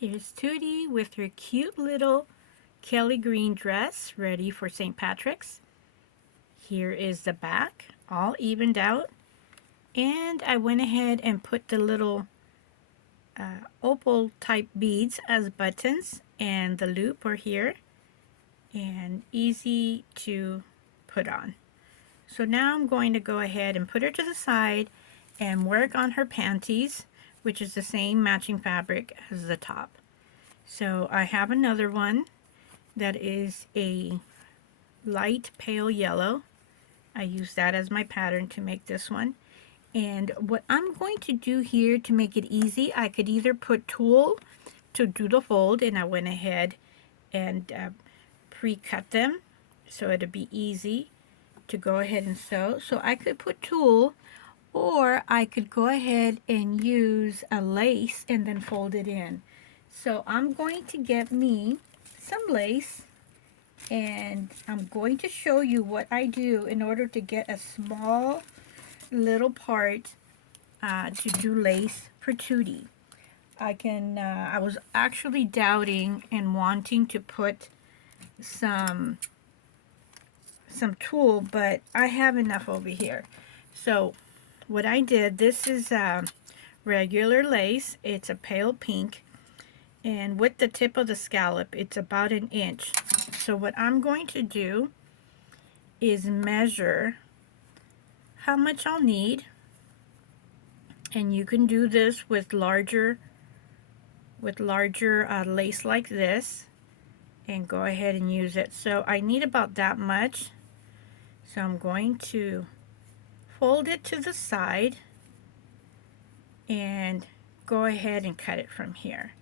Here's Tutti with her cute little Kelly green dress ready for St. Patrick's. Here is the back, all evened out. And I went ahead and put the little opal type beads as buttons, and the loop are here and easy to put on. So now I'm going to go ahead and put her to the side and work on her panties, which is the same matching fabric as the top. So I have another one that is a light pale yellow. I use that as my pattern to make this one. And what I'm going to do here to make it easy, I could either put tulle to do the fold, and I went ahead and pre-cut them so it'd be easy to go ahead and sew. So I could put tulle, or I could go ahead and use a lace and then fold it in. So I'm going to get me some lace, and I'm going to show you what I do in order to get a small little part to do lace for Tutti. I was actually doubting and wanting to put some tulle, but I have enough over here. So what I did, this is regular lace. It's a pale pink, and with the tip of the scallop, it's about 1 inch. So what I'm going to do is measure how much I'll need, and you can do this with larger lace like this and go ahead and use it. So I need about that much, so I'm going to fold it to the side and go ahead and cut it from here.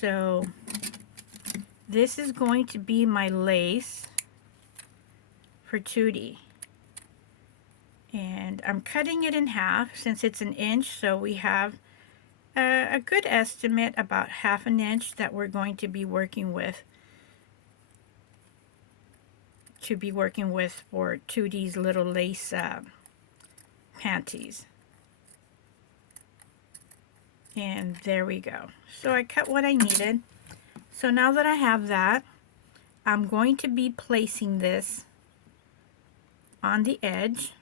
So this is going to be my lace for Tutti. And I'm cutting it in half since it's 1 inch, so we have a good estimate, about 1/2 inch, that we're going to be working with for Tutti's little lace panties. And there we go. So I cut what I needed. So now that I have that, I'm going to be placing this on the edge.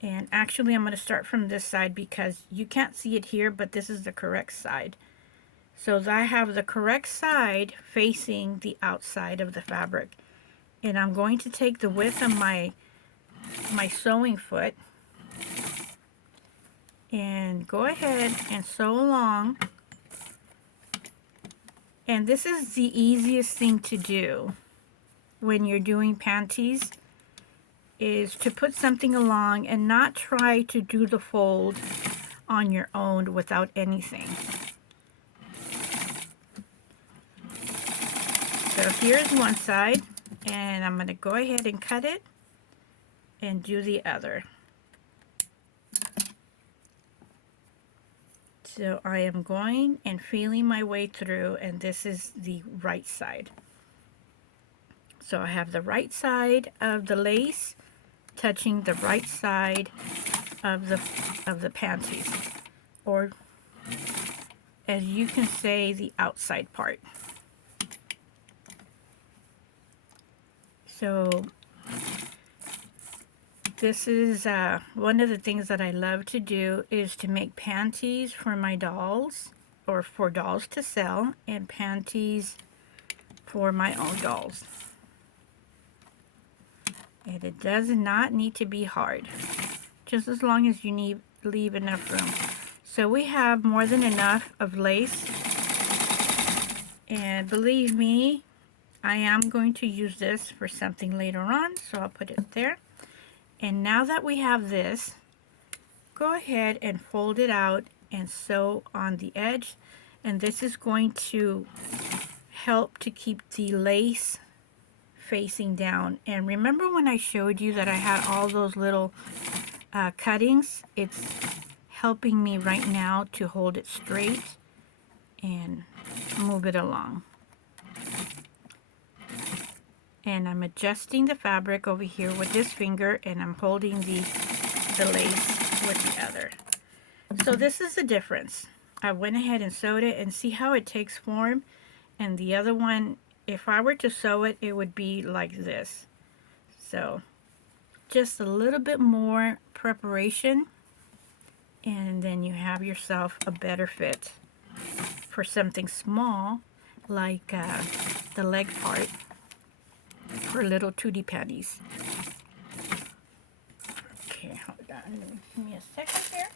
And actually I'm going to start from this side because you can't see it here, but this is the correct side. So I have the correct side facing the outside of the fabric. And I'm going to take the width of my sewing foot and go ahead and sew along. And this is the easiest thing to do when you're doing panties, is to put something along and not try to do the fold on your own without anything. So here's one side, and I'm going to go ahead and cut it and do the other. So I am going and feeling my way through, and this is the right side. So I have the right side of the lace touching the right side of the panties, or as you can say, the outside part. So this is one of the things that I love to do, is to make panties for my dolls, or for dolls to sell, and panties for my own dolls. And it does not need to be hard, just as long as you leave enough room. So we have more than enough of lace, and believe me, I am going to use this for something later on, so I'll put it there. And now that we have this, go ahead and fold it out and sew on the edge, and this is going to help to keep the lace facing down. And remember when I showed you that I had all those little cuttings? It's helping me right now to hold it straight and move it along. And I'm adjusting the fabric over here with this finger, and I'm holding the lace with the other. So this is the difference. I went ahead and sewed it, and see how it takes form. And the other one, if I were to sew it, it would be like this. So just a little bit more preparation, and then you have yourself a better fit for something small like the leg part for little Tutti panties. Okay, hold on. Give me a second here.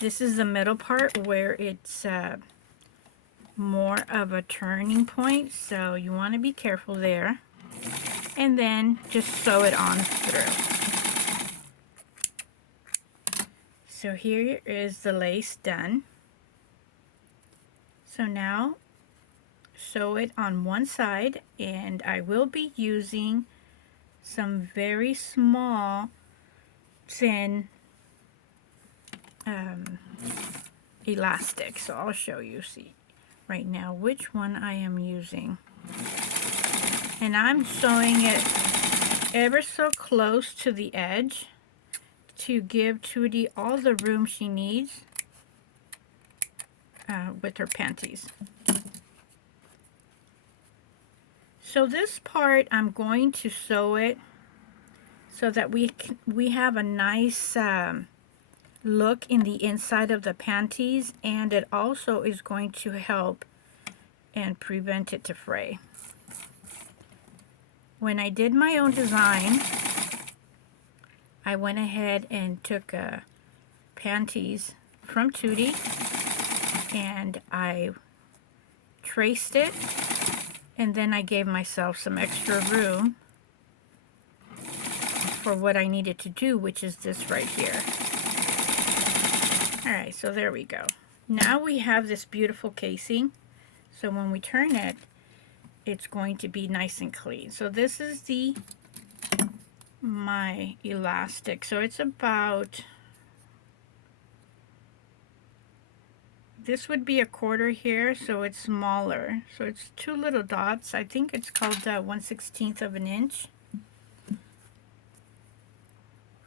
This is the middle part where it's more of a turning point, so you want to be careful there. And then just sew it on through. So here is the lace done. So now sew it on one side, and I will be using some very small, thin elastic. So I'll show you, see right now which one I am using. And I'm sewing it ever so close to the edge to give Tutti all the room she needs with her panties. So this part I'm going to sew it so that we have a nice look in the inside of the panties, and it also is going to help and prevent it to fray. When I did my own design, I went ahead and took panties from Tutti, and I traced it, and then I gave myself some extra room for what I needed to do, which is this right here. Alright, so there we go. Now we have this beautiful casing, so when we turn it, it's going to be nice and clean. So this is my elastic. So it's about, this would be a quarter here, so it's smaller. So it's 2 little dots. I think it's called 1/16 of an inch.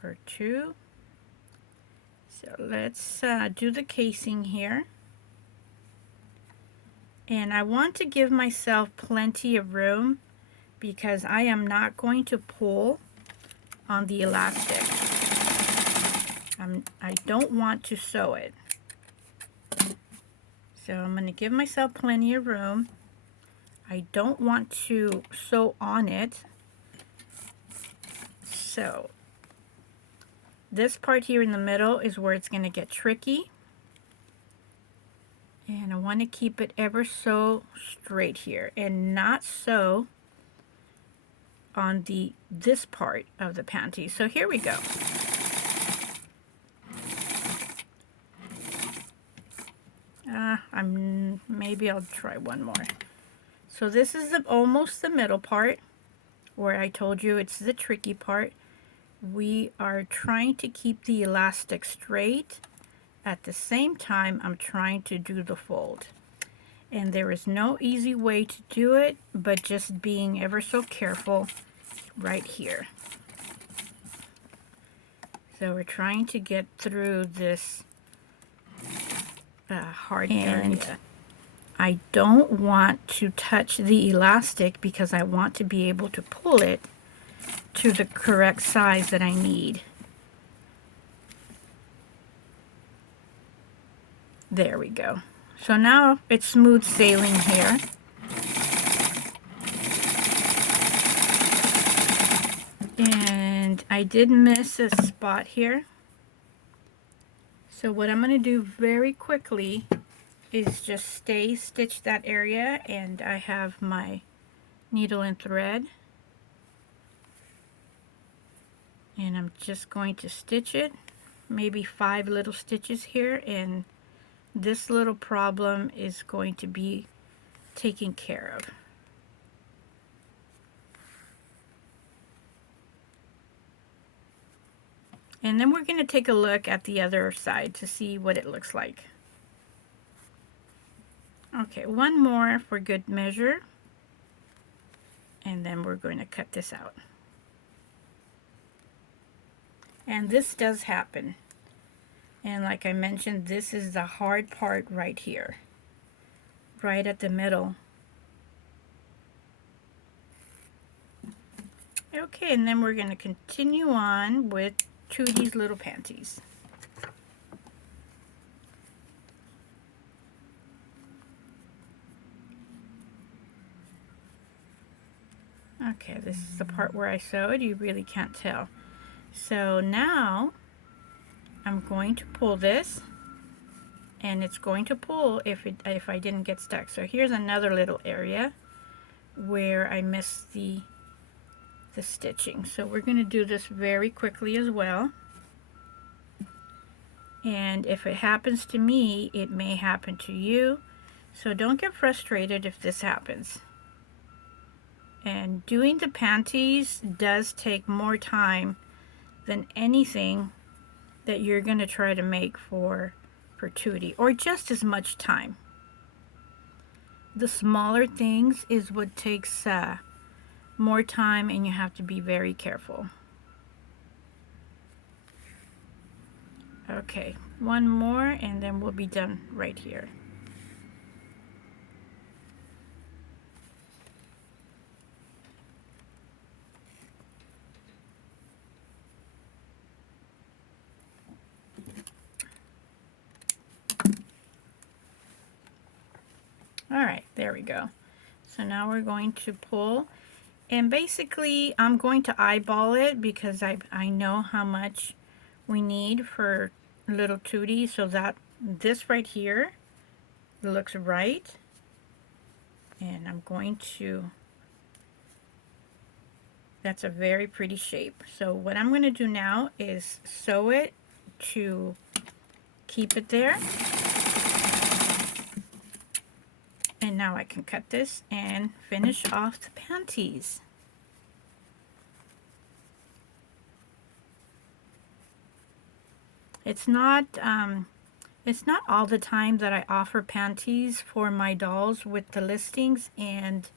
Or 2. So let's do the casing here. And I want to give myself plenty of room because I am not going to pull on the elastic. I don't want to sew it. So I'm going to give myself plenty of room. I don't want to sew on it. So this part here in the middle is where it's going to get tricky. And I want to keep it ever so straight here and not sew on this part of the panty. So here we go. Maybe I'll try one more. So this is almost the middle part where I told you it's the tricky part. We are trying to keep the elastic straight. At the same time, I'm trying to do the fold. And there is no easy way to do it, but just being ever so careful right here. So we're trying to get through this hard area. I don't want to touch the elastic because I want to be able to pull it to the correct size that I need. There we go. So now it's smooth sailing here. And I did miss a spot here. So what I'm going to do very quickly is just stitch that area, and I have my needle and thread. And I'm just going to stitch it, maybe 5 little stitches here, and this little problem is going to be taken care of. And then we're going to take a look at the other side to see what it looks like. Okay, one more for good measure. And then we're going to cut this out. And this does happen. And like I mentioned, this is the hard part right here. Right at the middle. Okay, and then we're going to continue on with Tutti's little panties. Okay, this is the part where I sewed. You really can't tell. So now I'm going to pull this, and it's going to pull if I didn't get stuck. So here's another little area where I missed the stitching. So we're going to do this very quickly as well. And if it happens to me, it may happen to you. So don't get frustrated if this happens. And doing the panties does take more time than anything that you're going to try to make for Tutti, or just as much time. The smaller things is what takes more time, and you have to be very careful. Okay, one more and then we'll be done right here. Alright, there we go. So now we're going to pull, and basically I'm going to eyeball it because I know how much we need for little Tutti, so that this right here looks right. And I'm going to, that's a very pretty shape. So what I'm going to do now is sew it to keep it there. And now I can cut this and finish off the panties. It's not all the time that I offer panties for my dolls with the listings, and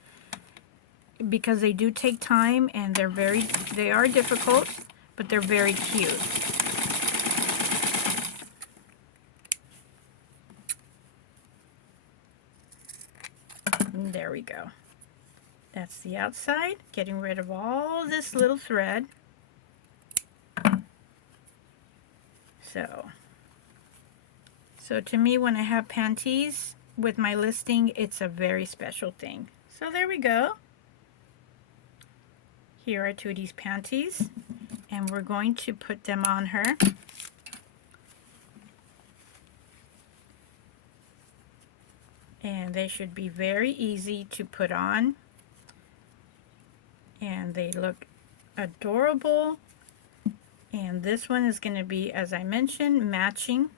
because they do take time and they are difficult, but they're very cute. And there we go. That's the outside, getting rid of all this little thread. So to me, when I have panties with my listing, it's a very special thing. So there we go. Here are Tutti's panties, and we're going to put them on her. And they should be very easy to put on. And they look adorable. And this one is going to be, as I mentioned, matching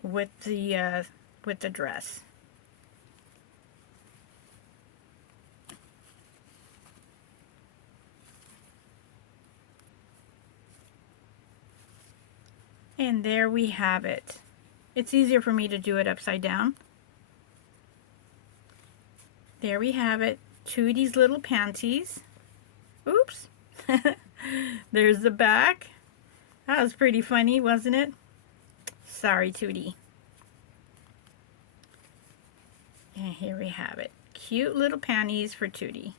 with the dress. And there we have it. It's easier for me to do it upside down. There we have it. Tutti's little panties. Oops. There's the back. That was pretty funny, wasn't it? Sorry, Tutti. And here we have it. Cute little panties for Tutti.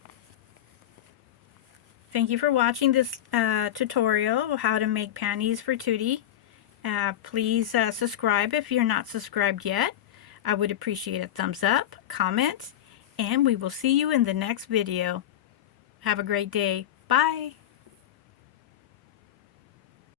Thank you for watching this tutorial of how to make panties for Tutti. Please subscribe if you're not subscribed yet. I would appreciate a thumbs up, comment, and we will see you in the next video. Have a great day. Bye.